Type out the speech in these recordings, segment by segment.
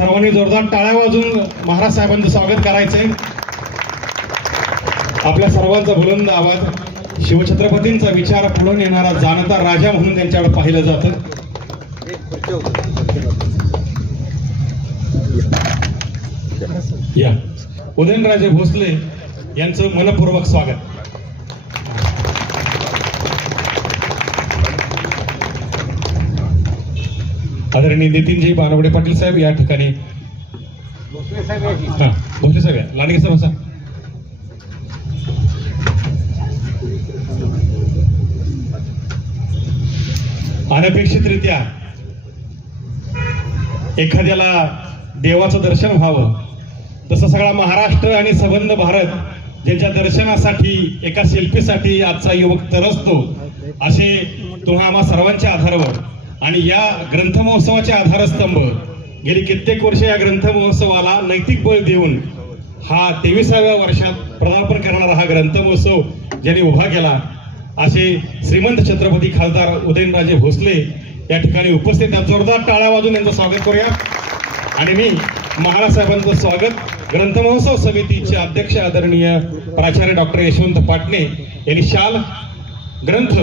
सर्वांनी जोरदार टाळ्या वाजून महाराज साहेबांचं स्वागत करायचंय. आपल्या सर्वांचा बुलंद आवाज, शिवछत्रपतींचा विचार पुढे नेणारा जाणता राजा म्हणून त्यांच्याकडे पाहिलं जातं. या उदयनराजे भोसले यांचं मनपूर्वक स्वागत. आदरणीय नितीनजी बानवडे पाटील साहेब या ठिकाणी. भोसले साहेब लांडगे साहेब असा. अनपेक्षितरित्या एखाद्याला देवाचं दर्शन व्हावं तसं सगळा महाराष्ट्र आणि संबंध भारत ज्यांच्या दर्शनासाठी एका शिल्पीसाठी आजचा युवक तरसतो, असे तुम्हा आम्हा सर्वांच्या आधारावर आणि या ग्रंथ महोत्सवाचे आधारस्तंभ गेली कित्येक वर्ष या ग्रंथ महोत्सवाला नैतिक बळ देऊन हा 23व्या वर्षात पदार्पण करणारा हा ग्रंथ महोत्सव ज्यांनी उभा केला असे श्रीमंत छत्रपती खासदार उदयनराजे भोसले या ठिकाणी उपस्थित आहेत. जोरदार टाळ्या वाजून यांचं स्वागत करूया. आणि मी महाराज साहेबांचं स्वागत ग्रंथ महोत्सव समितीचे अध्यक्ष आदरणीय प्राचार्य डॉक्टर यशवंत पाटणे यांनी शाल ग्रंथ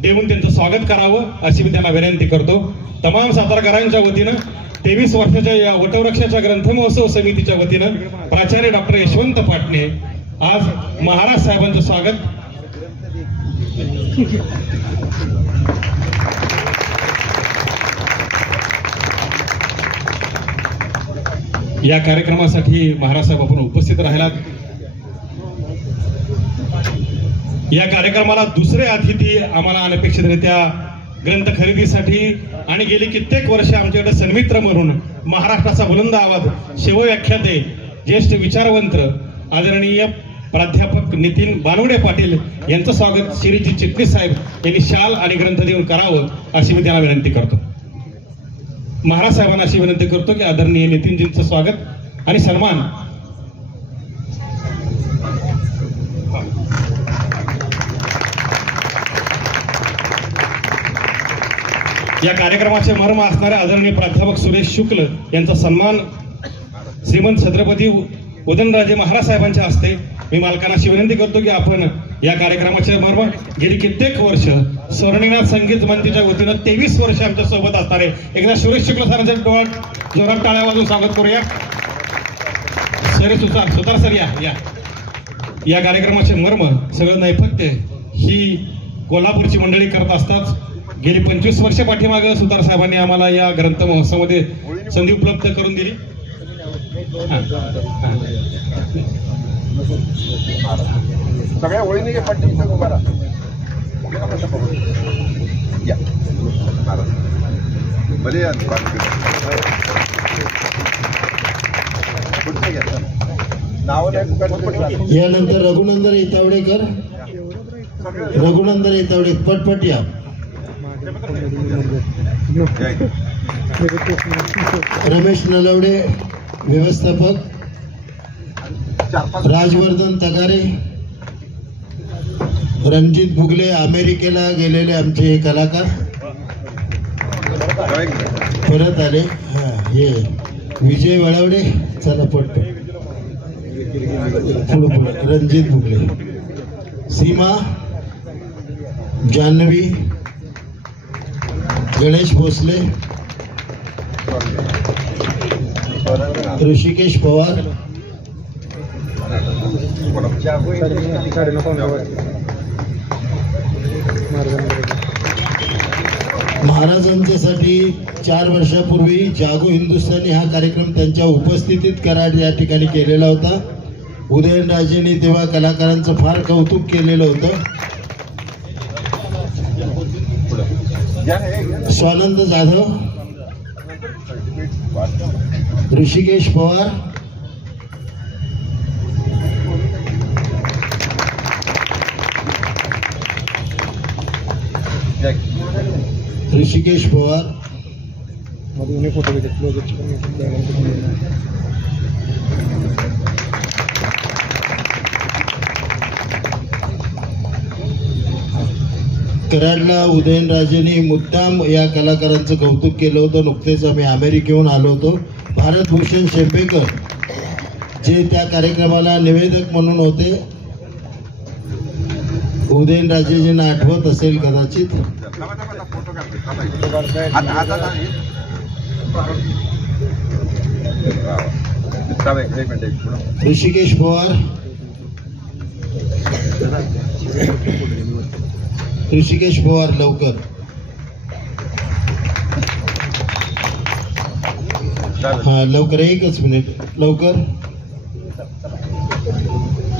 देऊन त्यांचं स्वागत करावं अशी मी त्यांना विनंती करतो. तमाम सातारकरांच्या वतीनं 23 वर्षाच्या या वटवृक्षाच्या ग्रंथ महोत्सव समितीच्या वतीनं प्राचार्य डॉक्टर यशवंत पाटणे आज महाराज साहेबांचं स्वागत. या कार्यक्रमासाठी महाराज साहेब आपण उपस्थित राहिलात. या कार्यक्रमाला दुसरे अतिथी आम्हाला अनपेक्षितरित्या ग्रंथ खरेदीसाठी आणि गेली कित्येक वर्ष आमच्याकडे सन्मित्र म्हणून महाराष्ट्राचा बुलंद आवाज, शिवव्याख्याते, ज्येष्ठ विचारवंत आदरणीय प्राध्यापक नितीन बानवडे पाटील यांचं स्वागत श्रीजी चिटणीस साहेब यांनी शाल आणि ग्रंथ देऊन करावं अशी मी त्यांना विनंती करतो. महाराज साहेबांना अशी विनंती करतो की आदरणीय नितीनजींचं स्वागत आणि सन्मान. या कार्यक्रमाचे मर्म असणारे आदरणीय प्राध्यापक सुरेश शुक्ल यांचा सन्मान श्रीमंत छत्रपती उदयनराजे महाराज साहेबांच्या हस्ते मी मालकांना अशी विनंती करतो की आपण या कार्यक्रमाचे मर्म गेली कित्येक वर्ष स्वर्णिनाथ संगीत मंचच्या वतीनं 23 वर्ष आमच्या सोबत असणारे एकदा सुरेश शुक्ल सरांच्या डोळ्यात जोरात टाळ्या वाजून स्वागत करूया. सुतार सर या कार्यक्रमाचे मर्म सगळं नैपथ्य ही कोल्हापूरची मंडळी करत असतात. गेली 25 वर्ष पाठीमागे सुतार साहेबांनी आम्हाला या ग्रंथ महोत्सवामध्ये संधी उपलब्ध करून दिली. सगळ्या ओळीने यानंतर रघुनंदन येतावडेकर, रघुनंदन येतावडे पटपट या. रमेश नलवडे व्यवस्थापक, राजवर्धन तगारे, रणजित भुगले अमेरिकेला गेलेले आमचे हे कलाकार परत आले. हे विजय वळवडे, चला पटपट पुढे. रणजित भुगले, सीमा, जान्हवी, गणेश भोसले, ऋषिकेश पवार, महाराजांच्यासाठी 4 वर्षापूर्वी जागो हिंदुस्थानी हा कार्यक्रम त्यांच्या उपस्थितीत कराड या ठिकाणी केलेला होता. उदयनराजेंनी तेव्हा कलाकारांचं फार कौतुक केलेलं होतं. स्वानंद जाधव, ऋषिकेश पवार, ऋषिकेश पवार, कराडला उदयनराजेंनी मुद्दाम या कलाकारांचं कौतुक केलं होतं. नुकतेच आम्ही अमेरिकेहून आलो होतो. भारतभूषण शेंपेकर जे त्या कार्यक्रमाला निवेदक म्हणून होते, उदयनराजेजींना आठवत असेल कदाचित. फोटो काढते. ऋषिकेश पवार, ऋषिकेश पवार लवकर. हा लवकर, एकच मिनिट लवकर.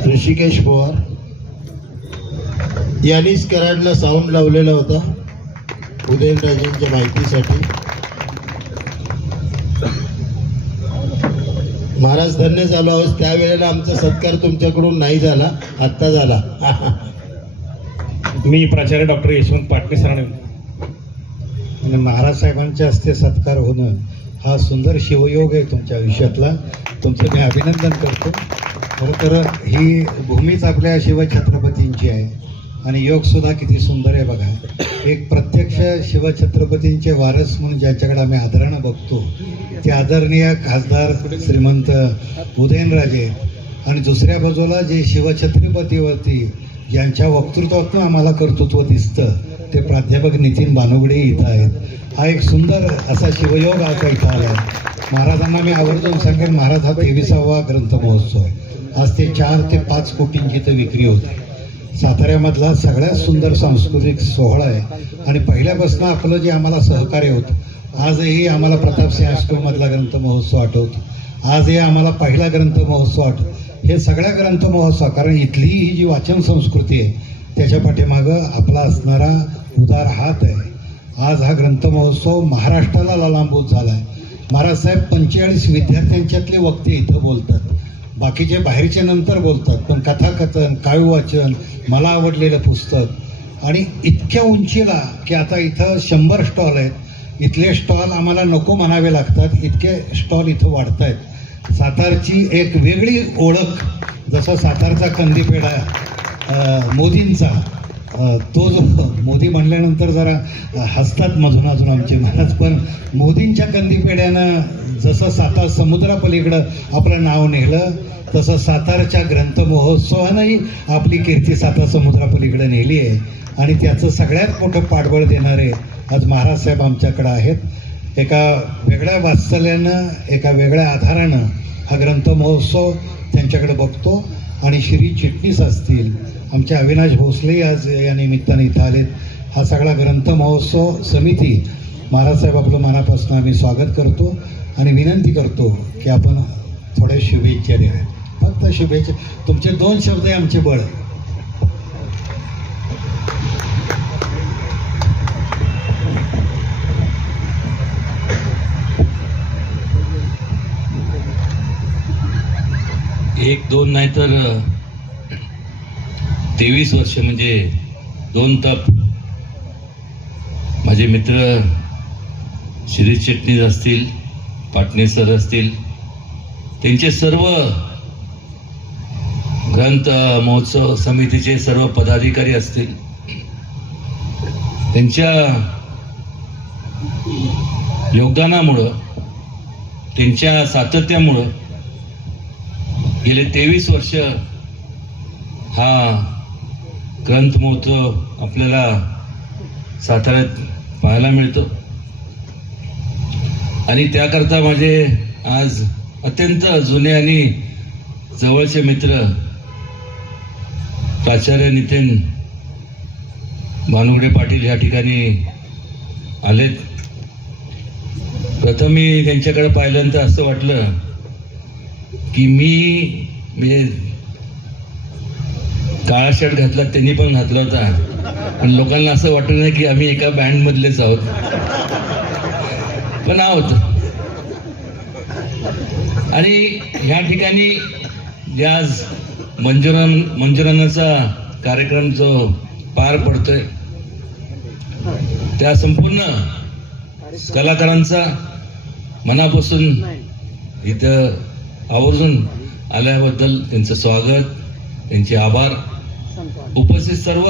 ऋषिकेश पवार यांनीच कराडला साऊंड लावलेला होता उदयनराजेंच्या माहितीसाठी. महाराज धन्य झालो आहोत. त्यावेळेला आमचा सत्कार तुमच्याकडून नाही झाला, आत्ता झाला. मी प्राचार्य डॉक्टर यशवंत पाटणे सरांनी आणि महाराज साहेबांच्या हस्ते सत्कार होणं हा सुंदर शिवयोग आहे तुमच्या आयुष्यातला. तुमचं मी अभिनंदन करतो. खरं तर ही भूमीच आपल्या शिवछत्रपतींची आहे आणि योगसुद्धा किती सुंदर आहे बघा. एक प्रत्यक्ष शिवछत्रपतींचे वारस म्हणून ज्यांच्याकडे आम्ही आदरानं बघतो ते आदरणीय खासदार श्रीमंत उदयनराजे, आणि दुसऱ्या बाजूला जे शिवछत्रपतीवरती ज्यांच्या वक्तृत्वातून आम्हाला कर्तृत्व दिसतं ते प्राध्यापक नितीन बानुगडे इथं आहेत. हा एक सुंदर असा शिवयोग आता इथं आला आहे. महाराजांना मी आवर्जून सांगेन, महाराज हा 23वा ग्रंथ महोत्सव आहे. आज ते 4 ते 5 कोटींची तर विक्री होते. साताऱ्यामधला सगळ्यात सुंदर सांस्कृतिक सोहळा आहे आणि पहिल्यापासून आपलं जे आम्हाला सहकार्य होतं, आजही आम्हाला प्रतापसिंह हायस्कूलमधला ग्रंथ महोत्सव आठवतो, आजही आम्हाला पहिला ग्रंथ महोत्सव आठवतो. हे सगळ्या ग्रंथ महोत्सव, कारण इथली ही जी वाचन संस्कृती आहे त्याच्या पाठीमागं आपला असणारा उदार हात आहे. आज हा ग्रंथ महोत्सव महाराष्ट्राला लालांबूत झाला आहे. महाराज साहेब 45 विद्यार्थ्यांच्यातले वक्ते इथं बोलतात, बाकीचे बाहेरचे नंतर बोलतात, पण कथाकथन, काव्य वाचन, मला आवडलेलं पुस्तक, आणि इतक्या उंचीला की आता इथं 100 स्टॉल आहेत. इथले स्टॉल आम्हाला नको म्हणावे लागतात, इतके स्टॉल इथं वाढत आहेत. सातारची एक वेगळी ओळख, जसं सातारचा कंदीपेढा मोदींचा, तो जो मोदी म्हणल्यानंतर जरा हसतात मधून अजून आमचे महाराज, पण मोदींच्या कंदीपेढ्यानं जसं सातार समुद्रापलीकडं आपलं नाव नेलं तसं सातारच्या ग्रंथ महोत्सवानंही आपली कीर्ती सातार समुद्रापलीकडे नेली आहे. आणि त्याचं सगळ्यात मोठं पाठबळ देणारे आज महाराज साहेब आमच्याकडं आहेत. एका वेगळ्या वात्सल्यानं, एका वेगळ्या आधारानं हा ग्रंथ महोत्सव त्यांच्याकडे बघतो. आणि श्री चिटणीस असतील, आमचे अविनाश भोसले आज या निमित्ताने इथं आलेत. हा सगळा ग्रंथ महोत्सव समिती, महाराजसाहेब आपलं मनापासून आम्ही स्वागत करतो आणि विनंती करतो की आपण थोड्या शुभेच्छा द्या. फक्त शुभेच्छा, तुमचे 2 शब्द आहे आमचे बळ. एक 2 नाही तर 23 वर्ष म्हणजे 2 तप माझे मित्र श्री चिटणीस असतील, पाटणे सर असतील, त्यांचे सर्व ग्रंथ महोत्सव समितीचे सर्व पदाधिकारी असतील, त्यांच्या योगदानामुळं, त्यांच्या सातत्यामुळं गेले 23 वर्ष हा ग्रंथ महोत्सव आपल्याला साताऱ्यात पाहायला मिळतो. आणि त्याकरता माझे आज अत्यंत जुने आणि जवळचे मित्र प्राचार्य नितीन बानुगडे पाटील या ठिकाणी आलेत. प्रथम मी त्यांच्याकडे पाहिल्यानंतर असं वाटलं की मी म्हणजे काळा शर्ट घातला, त्यांनी पण घातला होता, पण लोकांना असं वाटलं नाही की आम्ही एका बँडमधलेच आहोत, पण आहोत. आणि ह्या ठिकाणी जे आज मंजुरानाचा कार्यक्रम जो पार पडतोय त्या संपूर्ण कलाकारांचा मनापासून इथं आवर्जून आल्याबद्दल त्यांचं स्वागत, त्यांचे आभार. उपस्थित सर्व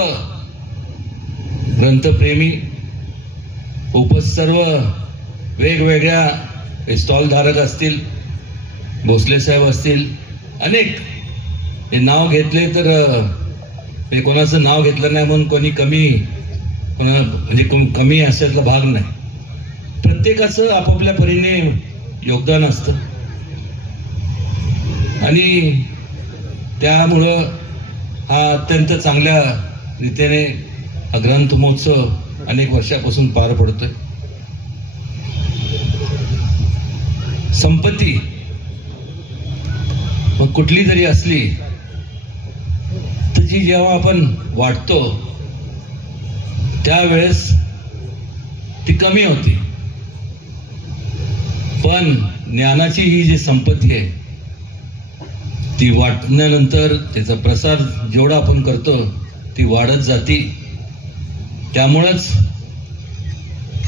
ग्रंथप्रेमी सर्व वेगवेगळ्या स्टॉलधारक असतील, भोसले साहेब असतील, अनेक हे नाव घेतले तर हे कोणाचं नाव घेतलं नाही म्हणून कोणी कमी म्हणजे कमी अशातला भाग नाही. प्रत्येकाचं आपापल्या परीने योगदान असतं आणि त्यामुळं हा अत्यंत चांगल्या रीतीने हा ग्रंथ महोत्सव अनेक वर्षापासून पार पडतोय. संपत्ती मग कुठली जरी असली तर जी जेव्हा आपण वाटतो त्यावेळेस ती कमी होती, पण ज्ञानाची ही जी संपत्ती आहे ती वाटण्यानंतर त्याचा प्रसार जेवढा आपण करतो ती वाढत जाती. त्यामुळंच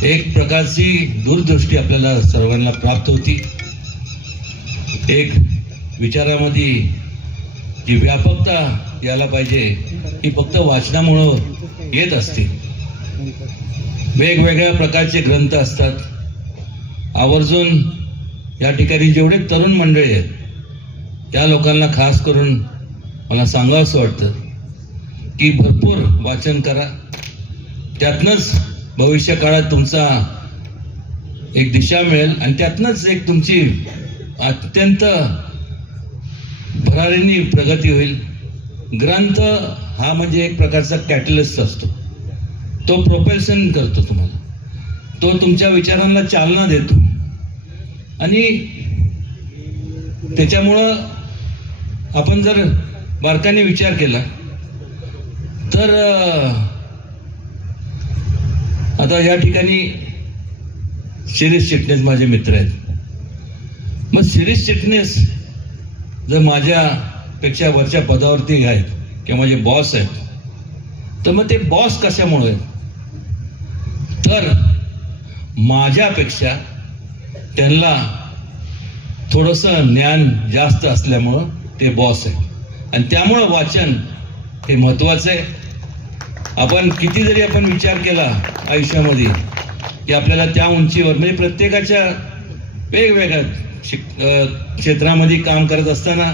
एक प्रकारची दूरदृष्टी आपल्याला सर्वांना प्राप्त होती. एक विचारामध्ये जी व्यापकता यायला पाहिजे ही फक्त वाचनामुळं येत असते. वेगवेगळ्या प्रकारचे ग्रंथ असतात. आवर्जून या ठिकाणी जेवढे तरुण मंडळी आहेत त्या लोकांना खास करून मला सांगावंसं वाटतं की भरपूर वाचन करा. त्यातनंच भविष्य काळात तुमचा एक दिशा मिळेल आणि त्यातनंच एक तुमची अत्यंत भरारीने प्रगती होईल. ग्रंथ हा म्हणजे एक प्रकारचा कॅटलिस्ट असतो. तो प्रोपेल्शन करतो तुम्हाला, तो तुमच्या विचारांना चालना देतो आणि त्याच्यामुळं आपण जर बारकाने विचार केला तर आता या ठिकाणी शिरीष चिटणीस माझे मित्र आहेत. मग शिरीष चिटणीस जर माझ्यापेक्षा वरच्या पदावरती आहेत किंवा माझे बॉस आहेत तर मग ते बॉस कशामुळे? तर माझ्यापेक्षा त्यांना थोडंसं ज्ञान जास्त असल्यामुळं ते बॉस आहे आणि त्यामुळं वाचन हे महत्त्वाचं आहे. आपण किती जरी आपण विचार केला आयुष्यामध्ये की आपल्याला त्या उंचीवर म्हणजे प्रत्येकाच्या वेगवेगळ्या क्षेत्रामध्ये काम करत असताना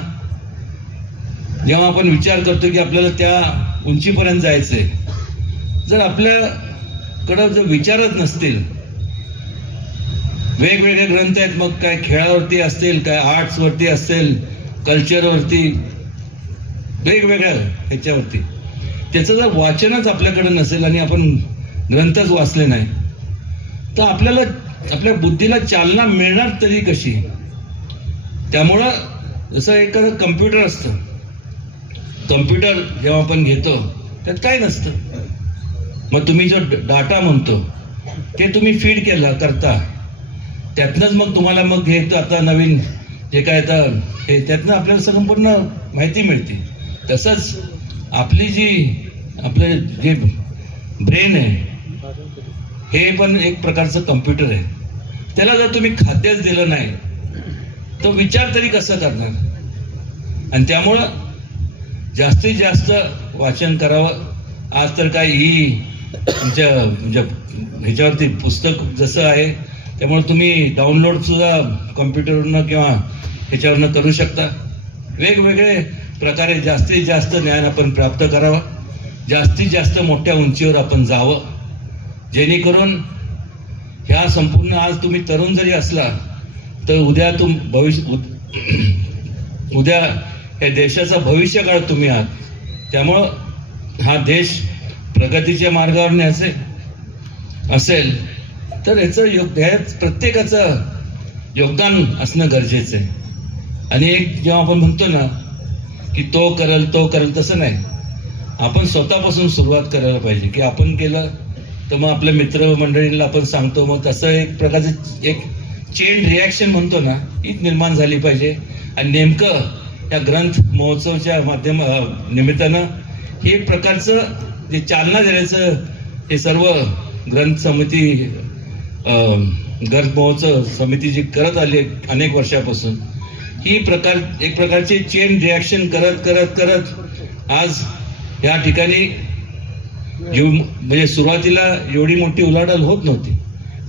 जेव्हा आपण विचार करतो की आपल्याला त्या उंचीपर्यंत जायचंय, जर आपल्याकडं जर विचारच नसतील, वेगवेगळे ग्रंथ आहेत, मग काय खेळावरती असतील, काय आर्ट्सवरती असतील, कल्चरवरती, वेगवेगळ्या ह्याच्यावरती, त्याचं जर वाचनच आपल्याकडे नसेल आणि आपण ग्रंथच वाचले नाही तर आपल्याला आपल्या बुद्धीला चालना मिळणार तरी कशी? त्यामुळं जसं एखादं कम्प्युटर असतं, कम्प्युटर जेव्हा आपण घेतो त्यात काय नसतं, मग तुम्ही जो डाटा म्हणतो ते तुम्ही फीड करता, त्यातनंच मग तुम्हाला मग हे आता नवीन जे काय आता हे त्यातनं आपल्याला संपूर्ण माहिती मिळते. तसंच आपली आपलं जे ब्रेन आहे हे पण एक प्रकारचं कम्प्युटर आहे. त्याला जर तुम्ही खाद्यच दिलं नाही तर विचार तरी कसं करणार? आणि त्यामुळं जास्तीत जास्त वाचन करावं. आज तर काय ही तुमच्या ह्याच्यावरती पुस्तक जसं आहे त्यामुळे तुम्ही डाउनलोड सुद्धा कम्प्युटरवरनं किंवा ह्याच्यावरनं करू शकता. वेगवेगळे प्रकारे जास्तीत जास्त ज्ञान आपण प्राप्त करावं, जास्तीत जास्त मोठ्या उंचीवर आपण जावं, जेणेकरून ह्या संपूर्ण आज तुम्ही तरुण जरी असला तर उद्या उद्या या देशाचा भविष्य काळ तुम्ही आहात. त्यामुळं हा देश प्रगतीच्या मार्गावर न्यायचे असेल तर ह्यात प्रत्येकाचं योगदान असणं गरजेचं आहे. आणि एक जेव्हा आपण म्हणतो ना की तो करेल तसं नाही, आपण स्वतःपासून सुरुवात करायला पाहिजे की आपण केलं तर मग आपल्या मित्रमंडळींना आपण सांगतो, मग तसं एक प्रकारचं एक चेन रिॲक्शन म्हणतो ना ही निर्माण झाली पाहिजे. आणि नेमकं या ग्रंथ महोत्सवच्या निमित्तानं हे एक प्रकारचं जे चालना देण्याचं हे सर्व ग्रंथ समिती ग्रंथ महोत्सव समिती जी करत आली अनेक वर्षापासून, ही एक प्रकारची चेन रिॲक्शन करत आज या ठिकाणी म्हणजे सुरुवातीला एवढी मोठी उलाढाल होत नव्हती,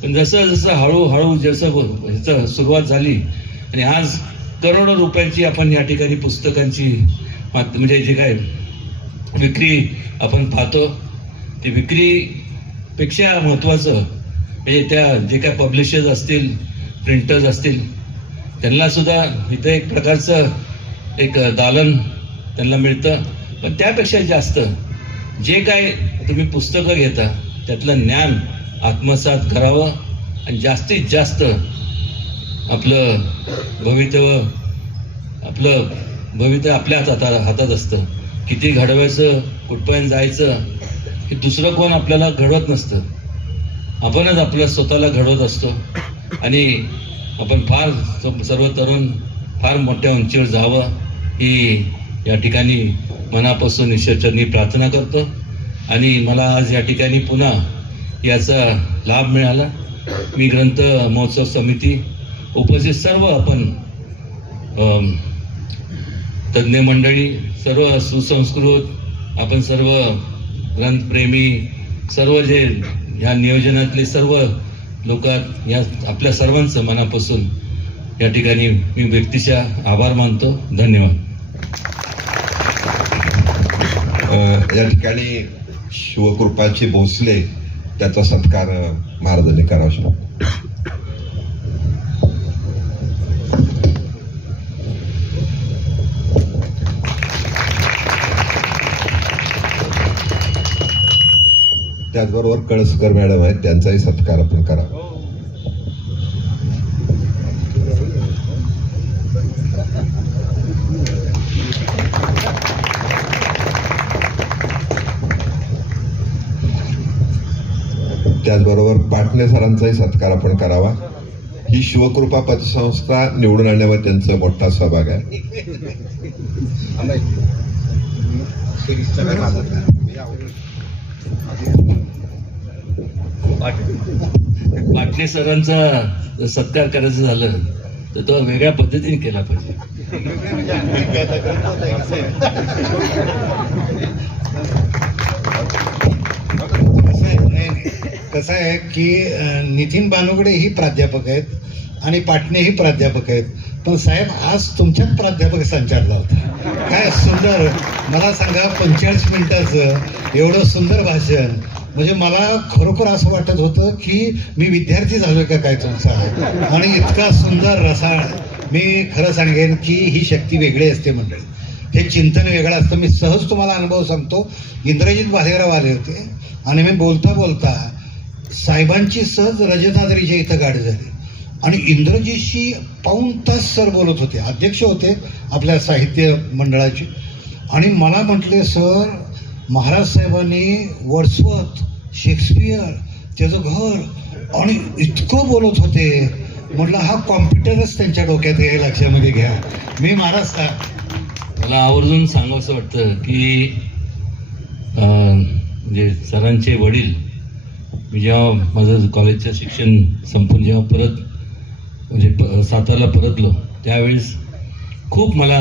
पण जसं जसं हळूहळू जसं ह्याचं सुरुवात झाली आणि आज करोडो रुपयांची आपण या ठिकाणी पुस्तकांची म्हणजे जे काय विक्री आपण पाहतो, ती विक्रीपेक्षा महत्त्वाचं म्हणजे त्या जे काय पब्लिशर्स असतील, प्रिंटर्स असतील, त्यांना सुद्धा इथं एक प्रकारचं एक दालन त्यांना मिळतं. पण त्यापेक्षा जास्त जे काय तुम्ही पुस्तकं घेता त्यातलं ज्ञान आत्मसात करावं आणि जास्तीत जास्त आपलं भवितव्य आपल्या हातात असतं. किती घडवायचं, कुठपर्यंत जायचं हे दुसरं कोण आपल्याला घडवत नसतं, आपणच आपल्या स्वतःला घडवत असतो. आणि आपण फार सर्व तरुण फार मोठ्या उंचीवर जावं ही या ठिकाणी मनापासून ईश्वरचरणी प्रार्थना करतो. आणि मला आज या ठिकाणी पुन्हा याचा लाभ मिळाला. मी ग्रंथ महोत्सव समिती उपस्थित सर्व आपण तज्ज्ञ मंडळी, सर्व सुसंस्कृत, आपण सर्व ग्रंथप्रेमी, सर्व जे ह्या नियोजनातले सर्व लोक, या आपल्या सर्वांचं मनापासून या ठिकाणी मी व्यक्तिशः आभार मानतो. धन्यवाद. या ठिकाणी शिवकृपाची भोसले त्याचा सत्कार महाराजांनी करावा. त्याचबरोबर कळसकर मॅडम आहेत, त्यांचाही सत्कार आपण करावा. त्याचबरोबर पाटणे सरांचाही सत्कार आपण करावा. ही शिवकृपा पतसंस्था निवडून आणण्यामध्ये त्यांचा मोठा सहभाग आहे. पाटणे सरांचा सत्कार करायचं झालं तर तो वेगळ्या पद्धतीने केला पाहिजे. कसं आहे की नितीन बानुगडे ही प्राध्यापक आहेत आणि पाटणे ही प्राध्यापक आहेत, पण साहेब आज तुमच्याच प्राध्यापक संचारला होता. काय सुंदर, मला सांगा 45 मिनिटाचं एवढं सुंदर भाषण, म्हणजे मला खरोखर असं वाटत होतं की मी विद्यार्थी झालोय का काय तुमचा. आणि इतका सुंदर रसाळ. मी खरं सांगेन की ही शक्ती वेगळी असते मंडळी, हे चिंतन वेगळं असतं. मी सहज तुम्हाला अनुभव सांगतो. इंद्रजित भालेराव आले होते आणि मी बोलता बोलता साहेबांची सहज रजताद्रीच्या इथं गाडी झाली आणि इंद्रजीतशी पाऊण तास सर बोलत होते, अध्यक्ष होते आपल्या साहित्य मंडळाचे. आणि मला म्हटले, सर महाराज साहेबांनी वर्ड्सवर्थ, शेक्सपियर, त्याचं घर आणि इतकं बोलत होते. म्हटलं हा कॉम्प्युटरच त्यांच्या डोक्यात हे लक्षामध्ये घ्या. मी महाराज मला आवर्जून सांगावंसं वाटतं की म्हणजे सरांचे वडील, मी जेव्हा माझं कॉलेजचं शिक्षण संपून जेव्हा परत म्हणजे सातारला परतलो त्यावेळेस खूप मला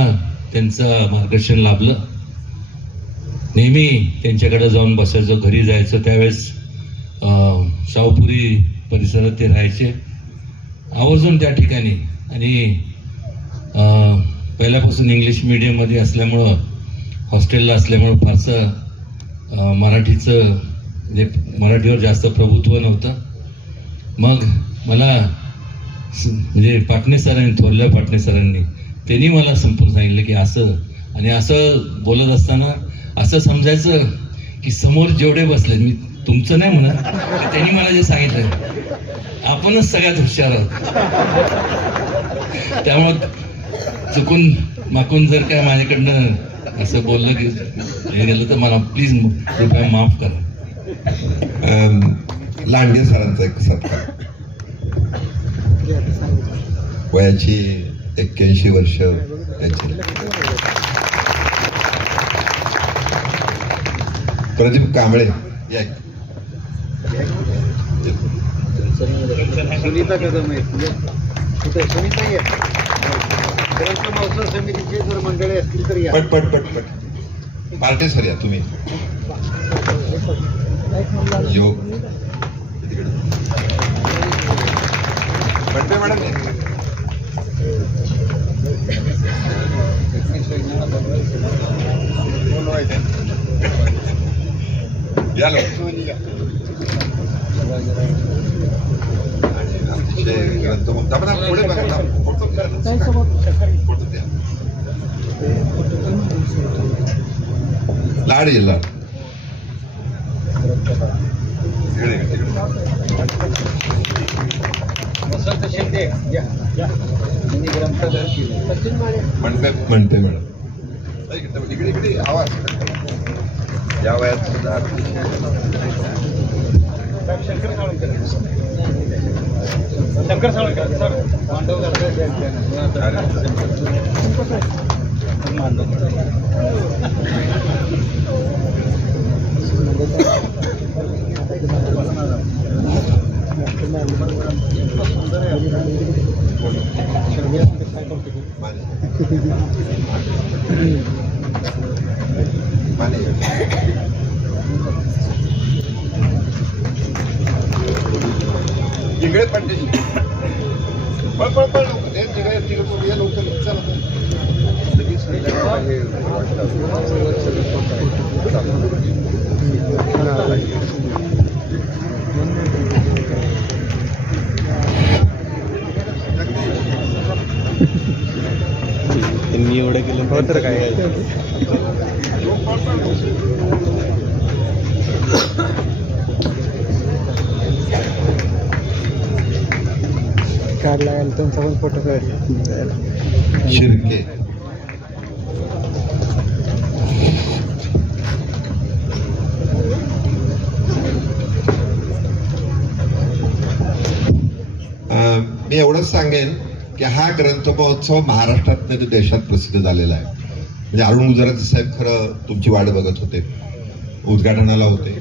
त्यांचं मार्गदर्शन लाभलं. नेहमी त्यांच्याकडे जाऊन बसायचो, घरी जायचो. त्यावेळेस शाहूपुरी परिसरात ते राहायचे आवर्जून त्या ठिकाणी. आणि पहिल्यापासून इंग्लिश मिडियममध्ये असल्यामुळं, हॉस्टेलला असल्यामुळं फारसं मराठीचं म्हणजे मराठीवर जास्त प्रभुत्व नव्हतं. मग मला म्हणजे पाटणे सरांनी, थोरल्या पाटणे सरांनी, त्यांनी मला संपूर्ण सांगितलं की असं, आणि असं बोलत असताना असं समजायचं की समोर जेवढे बसले, मी तुमचं नाही म्हणत, त्यांनी मला जे सांगितलं आपणच सगळ्यात हुशार आहोत. त्यामुळं चुकून माकून जर काय माझ्याकडनं असं बोललं की हे गेलं तर मला प्लीज कृपया माफ करा. लांडे सरांचा एक सत्कार. वयाची 81 वर्ष त्यांची. प्रदीप कांबळे या. सुनीता कदम आहे, सुनीता आहे. ग्रंथ महोत्सव समितीचे जर मंडळी असतील तर या. पट पार्टे सर या तुम्ही. योग बंटे मॅडम या पुढे बघा लाड ये लाड म्हणते मॅडम इकडे इकडे आवाज या वयात सुद्धा शंकर साळुंखे सर तिकडे पडते पळ पळ पळ तिकडे तिकडे लवकर चला त्यांनी एवढं केलं हो तर काय काढला त्यांचा पण फोटो काढला शिर्के मी एवढंच सांगेन की हा ग्रंथ महोत्सव महाराष्ट्रात नाही तर देशात प्रसिद्ध झालेला आहे. म्हणजे अरुण गुजराती साहेब खरं तुमची वाट बघत होते, उद्घाटनाला होते.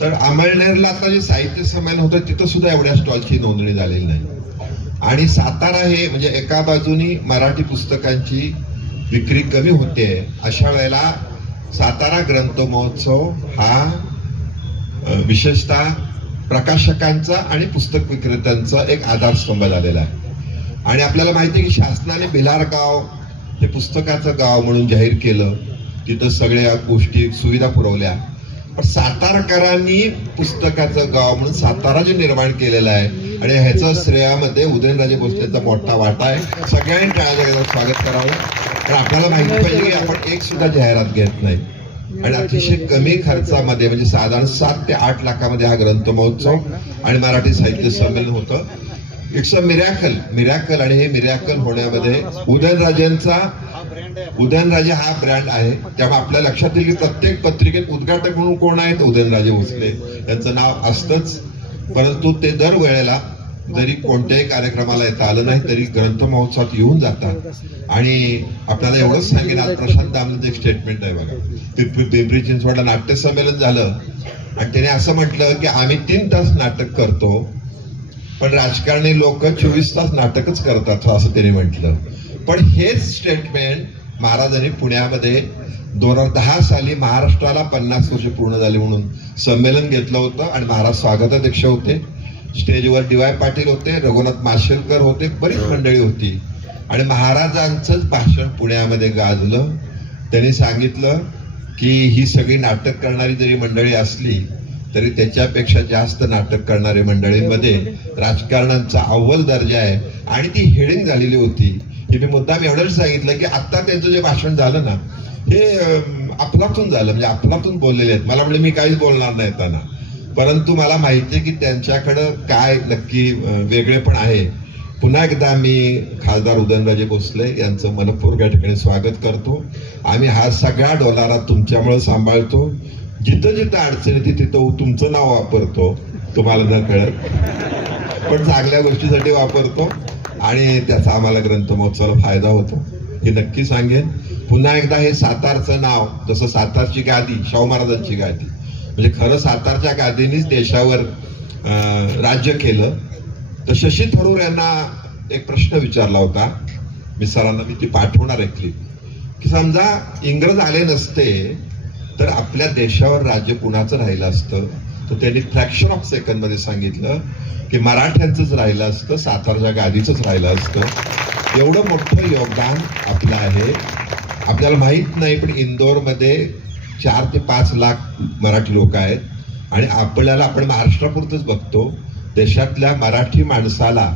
तर अमळनेरला आता जे साहित्य संमेलन होतं तिथं सुद्धा एवढ्या स्टॉलची नोंदणी झालेली नाही. आणि सातारा हे म्हणजे एका बाजूनी मराठी पुस्तकांची विक्री कमी होते, अशा वेळेला सातारा ग्रंथ महोत्सव हा विशेषतः प्रकाशकांचा आणि पुस्तक विक्रेत्यांचा एक आधारस्तंभ झालेला आहे. आणि आपल्याला माहिती आहे की शासनाने भिलार गाव हे पुस्तकाचं गाव म्हणून जाहीर केलं, तिथं सगळ्या गोष्टी सुविधा पुरवल्या. पण सातारकरांनी पुस्तकाचं गाव म्हणून सातारा जे निर्माण केलेलं आहे आणि ह्याचं श्रेयामध्ये उदयनराजे भोसलेचा मोठा वाटा आहे. सगळ्यांनी टाळ्या स्वागत करावं. पण आपल्याला माहिती पाहिजे की आपण एक सुद्धा जाहिरात घेत नाही आणि अतिशय कमी खर्चामध्ये म्हणजे साधारण 7 ते 8 लाखामध्ये हा ग्रंथ महोत्सव आणि मराठी साहित्य संमेलन होतं. इट्स अ मिरॅकल आणि हे मिरॅकल होण्यामध्ये उदयनराजे हा ब्रँड आहे. त्यामुळे आपल्या लक्षात येईल की प्रत्येक पत्रिकेत उद्घाटक म्हणून कोण आहेत, उदयनराजे भोसले यांचं नाव असतंच. परंतु ते दरवेळेला जरी कोणत्याही कार्यक्रमाला येता आलं नाही तरी ग्रंथ महोत्सवात येऊन जातात. आणि आपल्याला एवढंच सांगेन, आज प्रशांत दामलेचं एक स्टेटमेंट आहे बघा. पिंपरी चिंचवडला नाट्य संमेलन झालं आणि त्याने असं म्हटलं की आम्ही 3 तास नाटक करतो पण राजकारणी लोक 24 तास नाटकच करतात, असं त्याने म्हटलं. पण हेच स्टेटमेंट महाराजांनी पुण्यामध्ये 2010 साली महाराष्ट्राला 50 वर्ष पूर्ण झाली म्हणून संमेलन घेतलं होतं आणि महाराज स्वागताध्यक्ष होते. स्टेजवर DY पाटील होते, रघुनाथ माशेलकर होते, बरीच मंडळी होती आणि महाराजांचंच भाषण पुण्यामध्ये गाजलं. त्यांनी सांगितलं की ही सगळी नाटक करणारी जरी मंडळी असली तरी त्याच्यापेक्षा जास्त नाटक करणाऱ्या मंडळींमध्ये राजकारणाचा अव्वल दर्जा आहे. आणि ती हेडिंग झालेली होती. हे मी मुद्दाम एवढंच सांगितलं की आता त्यांचं जे भाषण झालं ना हे अफलातून झालं, म्हणजे अफलातून बोललेले आहेत. मला म्हणजे मी काहीच बोलणार नाही त्यांना, परंतु मला माहिती आहे की त्यांच्याकडं काय नक्की वेगळेपण आहे. पुन्हा एकदा मी खासदार उदयनराजे भोसले यांचं मनपूर्वक या ठिकाणी स्वागत करतो. आम्ही हा सगळा डोलारा तुमच्यामुळे सांभाळतो. जिथं जिथं अडचण येते तिथं तुमचं नाव वापरतो, तुम्हाला न कळत, पण चांगल्या गोष्टीसाठी वापरतो आणि त्याचा आम्हाला ग्रंथ महोत्सवाला फायदा होतो हे नक्की सांगेन. पुन्हा एकदा हे सातारचं नाव, जसं सातारची गादी शाहू महाराजांची गादी, म्हणजे खरं सातारच्या गादीनेच देशावर राज्य केलं. तर शशी थरूर यांना एक प्रश्न विचारला होता, मी सरांना ती पाठवणार आहे क्लिप, की समजा इंग्रज आले नसते तर आपल्या देशावर राज्य कुणाचं राहिलं असतं, तर त्यांनी फ्रॅक्शन ऑफ सेकंड मध्ये सांगितलं की मराठ्यांचंच राहिलं असतं, सातारच्या गादीचंच राहिलं असतं. एवढं मोठं योगदान आपलं आहे. आपल्याला माहित नाही, पण इंदोरमध्ये 4 ते 5 लाख मराठी लोक आहेत आणि आपण महाराष्ट्रापुरतच बघतो. देशातल्या मराठी माणसाला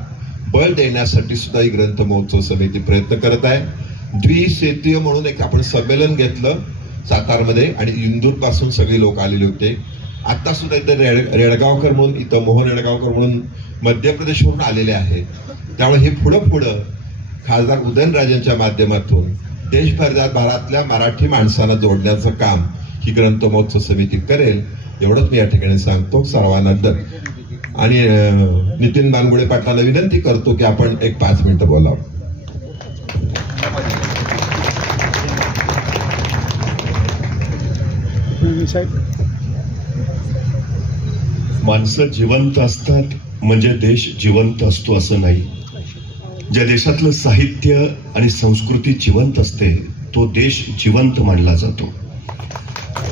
बळ देण्यासाठी सुद्धा ही ग्रंथ महोत्सव समिती प्रयत्न करत आहे. द्विसेतीय म्हणून एक आपण संमेलन घेतलं सातारमध्ये आणि इंदूर पासून सगळे लोक आलेले होते. आता सुद्धा इथं रेडगावकर म्हणून, इथं मोहन रेडगावकर म्हणून मध्य प्रदेशवरून आलेले आहेत. त्यामुळे हे पुढं खासदार उदयनराजेंच्या माध्यमातून देशभरातल्या मराठी माणसाला जोडण्याचं काम ही ग्रंथ महोत्सव समिती करेल, एवढंच मी या ठिकाणी सांगतो. सर्वांना आणि नितीन बानगुडे पाटलांना विनंती करतो की आपण एक 5 मिनिटं बोलावं. माणसं जिवंत असतात म्हणजे देश जिवंत असतो असं नाही. ज्या देशातलं साहित्य आणि संस्कृती जिवंत असते तो देश जिवंत मानला जातो.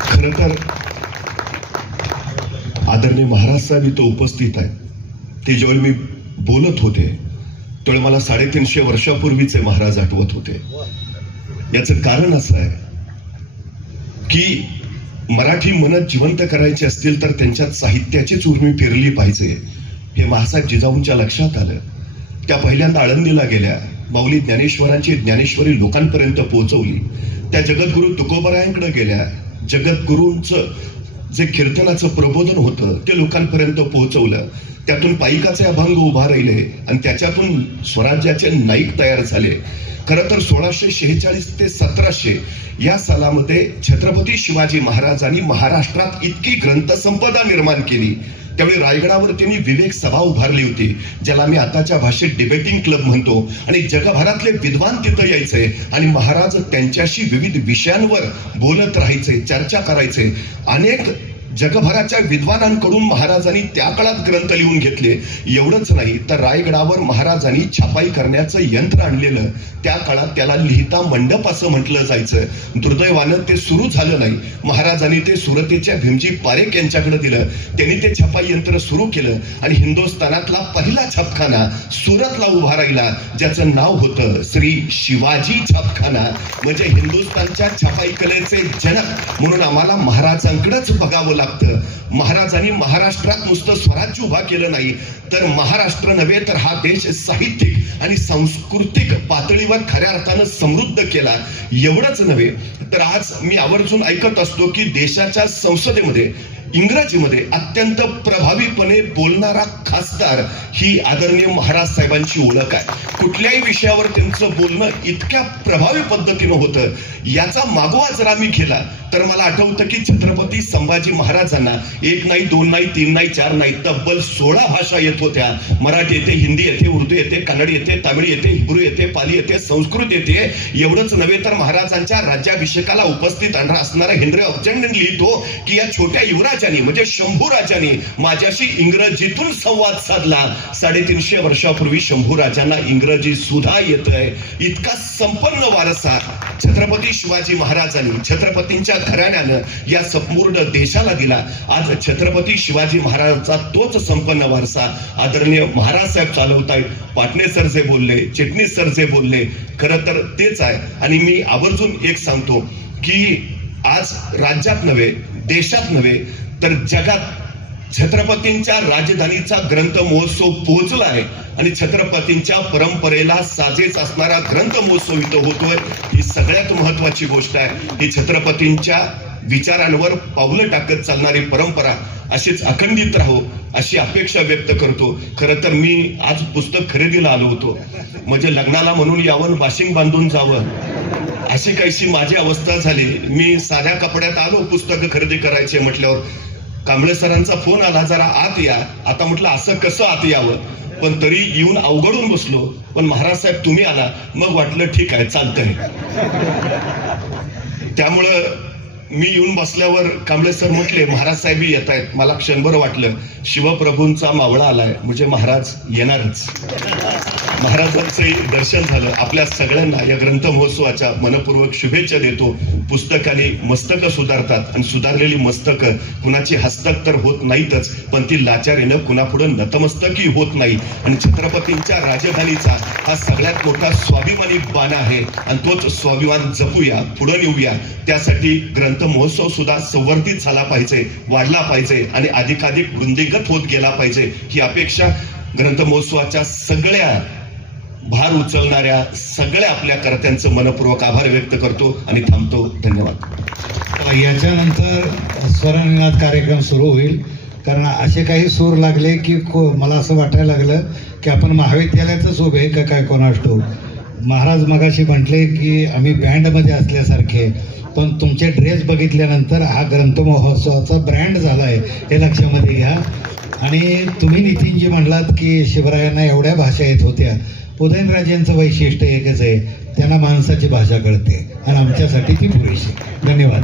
खरं तर आदरणीय महाराज साहेब इथं उपस्थित आहेत. ते ज्यावेळी मी बोलत होते त्यावेळी मला 350 वर्षापूर्वीचे महाराज आठवत होते. याचं कारण असं आहे की मराठी मन जिवंत करायचे असतील तर त्यांच्यात साहित्याचीच उर्मी फिरली पाहिजे. हे महासाहेब जिजाऊंच्या लक्षात आलं. त्या पहिल्यांदा आळंदीला गेल्या, माऊली ज्ञानेश्वरांची ज्ञानेश्वरी लोकांपर्यंत पोहोचवली. त्या जगद्गुरु तुकोबरायांकडे गेल्या, जगद्गुरूंचं जे कीर्तनाचं प्रबोधन होतं ते लोकांपर्यंत पोहोचवलं. त्यातून पाईकाचे अभंग उभा राहिले आणि त्याच्यातून स्वराज्याचे नाईक तयार झाले. खरं तर 1646 ते 1700 या सालामध्ये छत्रपती शिवाजी महाराजांनी महाराष्ट्रात इतकी ग्रंथसंपदा निर्माण केली. त्यावेळी रायगडावर त्यांनी विवेक सभा उभारली होती, ज्याला मी आताच्या भाषेत डिबेटिंग क्लब म्हणतो. आणि जगभरातले विद्वान तिथं यायचे आणि महाराज त्यांच्याशी विविध विषयांवर बोलत राहायचे, चर्चा करायचे. अनेक जगभराच्या विद्वानांकडून महाराजांनी त्या काळात ग्रंथ लिहून घेतले. एवढंच नाही तर रायगडावर महाराजांनी छापाई करण्याचं यंत्र आणलेलं. त्या काळात त्याला लिहिता मंडप असं म्हटलं जायचं. दुर्दैवानं ते सुरू झालं नाही. महाराजांनी ते सुरतेच्या भीमजी पारेख यांच्याकडे दिलं. त्यांनी ते छापाई यंत्र सुरू केलं आणि हिंदुस्थानातला पहिला छापखाना सुरतला उभा राहिला, ज्याचं नाव होतं श्री शिवाजी छापखाना. म्हणजे हिंदुस्थानच्या छापाई कलेचे जनक म्हणून आम्हाला महाराजांकडेच बघावं लागतं. महाराजांनी महाराष्ट्रात नुसतं स्वराज्य उभा केलं नाही, तर महाराष्ट्र नव्हे तर हा देश साहित्यिक आणि सांस्कृतिक पातळीवर खऱ्या अर्थानं समृद्ध केला. एवढंच नव्हे तर आज मी आवर्जून ऐकत असतो की देशाच्या संसदेमध्ये इंग्रजीमध्ये अत्यंत प्रभावीपणे बोलणारा खासदार ही आदरणीय महाराज साहेबांची ओळख आहे. कुठल्याही विषयावर त्यांचं बोलणं इतक्या प्रभावी पद्धतीनं होतं. याचा मागोवा जर आम्ही केला तर मला आठवतं की छत्रपती संभाजी महाराजांना 1 नाही 2 नाही 3 नाही 4 नाही तब्बल 16 भाषा येत होत्या. मराठी येते, हिंदी येते, उर्दू येते, कन्नड येते, तामिळ येते, हिब्रू येते, पाली येते, संस्कृत येते. एवढंच नव्हे तर महाराजांच्या राज्याभिषेकाला उपस्थित असणारा हेनरी ऑब्जंडन लिहितो की या छोट्या युवराजांनी म्हणजे शंभूराजांनी माझ्याशी इंग्रजीतून संवाद साधला. 350 वर्षापूर्वी शंभूराजांना इंग्रजी सुद्धा येत आहे. इतका संपन्न वारसा छत्रपती शिवाजी महाराजांनी, छत्रपतींच्या घराण्यानं या संपूर्ण देशाला दिला. आज छत्रपती शिवाजी महाराजांचा तोच संपन्न वारसा आदरणीय महाराज साहेब चालवत आहेत. पाटणे सर जे बोलले, चिटणीस सर जे बोलले, खरं तर तेच आहे. आणि मी आवर्जून एक सांगतो की आज राज्यात नव्हे, देशात नव्हे तर जगात छत्रपतींच्या राजधानीचा ग्रंथ महोत्सव पोहोचला आहे आणि छत्रपतींच्या परंपरेला साजेच असणारा ग्रंथ महोत्सव इथं होतोय. ही सगळ्यात महत्वाची गोष्ट आहे. ही छत्रपतींच्या विचारांवर पावलं टाकत चालणारी परंपरा अशीच अखंडित राहो अशी अपेक्षा व्यक्त करतो. खरं तर मी आज पुस्तक खरेदीला आलो होतो. म्हणजे लग्नाला म्हणून यावं, बाशिंग बांधून जावं अशी काहीशी माझी अवस्था झाली. मी साध्या कपड्यात आलो पुस्तकं खरेदी करायचे म्हटल्यावर कांबळे सरांचा फोन आला, जरा आत या. आता म्हटलं असं कसं आत यावं, पण तरी येऊन अवघडून बसलो. पण महाराज साहेब तुम्ही आला, मग वाटलं ठीक आहे चालतंय. त्यामुळं मी येऊन बसल्यावर कांबळे सर म्हटले महाराज साहेबही येत आहेत. मला क्षणभर वाटलं शिवप्रभूंचा मावळा आलाय म्हणजे महाराज येणारच. महाराजांचंही दर्शन झालं. आपल्या सगळ्यांना या ग्रंथ महोत्सवाच्या मनपूर्वक शुभेच्छा देतो. पुस्तकाने मस्तकं सुधारतात आणि सुधारलेली मस्तकं कुणाची हस्तक तर होत नाहीतच, पण ती लाचारीनं कुणापुढे नतमस्तकही होत नाही. आणि छत्रपतींच्या राजधानीचा हा सगळ्यात मोठा स्वाभिमानी बाणा आहे आणि तोच स्वाभिमान जपूया, पुढे नेऊया. त्यासाठी ग्रंथ महोत्सव सुद्धा संवर्धित झाला पाहिजे, वाढला पाहिजे आणि अधिकाधिक वृद्धिंगत होत गेला पाहिजे ही अपेक्षा ग्रंथ महोत्सवाच्या सगळ्या भार उचलणाऱ्या सगळ्या आपल्या कर्त्यांचं मनपूर्वक आभार व्यक्त करतो आणि थांबतो. धन्यवाद. याच्यानंतर स्वरनिनाद कार्यक्रम सुरू होईल. कारण असे काही सूर लागले की मला असं वाटायला लागलं की आपण महाविद्यालयातच उभे का काय कोणास ठाऊक. महाराज मगाशी म्हटले की आम्ही बँडमध्ये असल्यासारखे, पण तुमचे ड्रेस बघितल्यानंतर हा ग्रंथ महोत्सवाचा ब्रँड झाला आहे हे लक्षामध्ये घ्या. आणि तुम्ही नितीनजी म्हणलात की शिवरायांना एवढ्या भाषा येत होत्या. उदयनराजेंचं वैशिष्ट्य एकच आहे, त्यांना माणसाची भाषा कळते आणि आमच्यासाठी ती पुरेशी. धन्यवाद.